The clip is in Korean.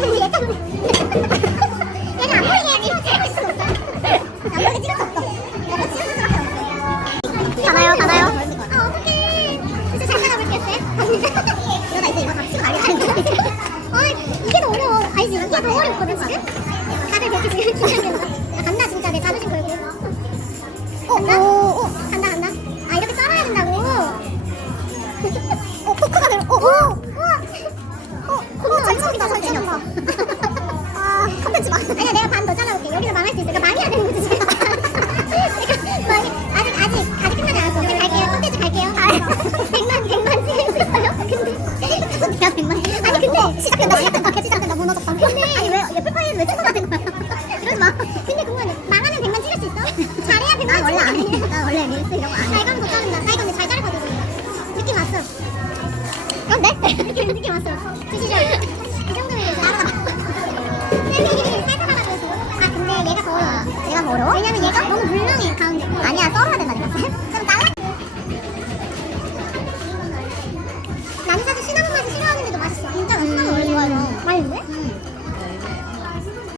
가. 가나요, 가나요? 아, 어떡해. 진짜 잘 나가볼겠어요? 이러다 이제 이거 다 치고 난리 나는 거야. 아, 이게 더 어려워. 알지? 이게 더 어렵거든, 지금? 다들 그렇게 지금 긴장된다. 야, 간다, 진짜. 내 자존심 걸고. 어, 간다? 오, 오, 간다, 간다. 아, 이렇게 썰어야 된다고? 어, 포크가 되면, 어, 오! 아, 컨텐츠 망. 아니야, 내가 반 더 잘라볼게. 여기서 망할 수 있으니까 망해야 되는 거지, 지금. 그러니까 망해. 아직, 아직, 아직 끝나지 않았어. 이제 갈게요. 컨텐츠 갈게요. 아, 100만, 100만 찍을 수 있어요? 근데. 내가 100만. 아니, 근데. 시작된다, 시작된다. 시작된다. 무너졌다. 근데. 아니, 왜, 예쁠 파이는 왜 찍어가는 거야? 이러지 마. 근데 그건 망하면 100만 찍을 수 있어? 잘해야 100만 난 원래 안 해. 난 원래 릴스 이런 거 안 해. 나 이거는 더 자른다. 나 이거 근데 잘 자르거든. 느낌 왔어. 그런데? 느낌, 느낌 왔어. 드시죠. 아, 근데 얘가 더. 얘가 더 어려워? 왜냐면 얘가 너무 물렁해, 가운데. 아니야, 썰어야 된다니까, 쌤.